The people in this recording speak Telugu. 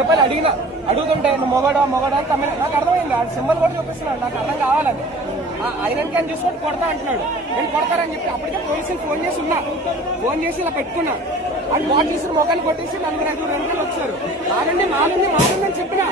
రూపాయలు అడుగుతుంటే మొగడా అని తమ్మిన నాకు అర్థమైంది. ఆ సింబల్ కూడా చూపిస్తున్నాడు, నాకు అర్థం కావాలని. ఐరన్ క్యాన్ చూసుకొని కొడతా అంటున్నాడు. నేను కొడతారని చెప్పి అప్పటికే పోలీసులు ఫోన్ చేసి ఇలా పెట్టుకున్నా. అది వాడు తీసుకుని మొక్కలు కొట్టేసి 4-5 వచ్చారు. మారండి అని చెప్పిన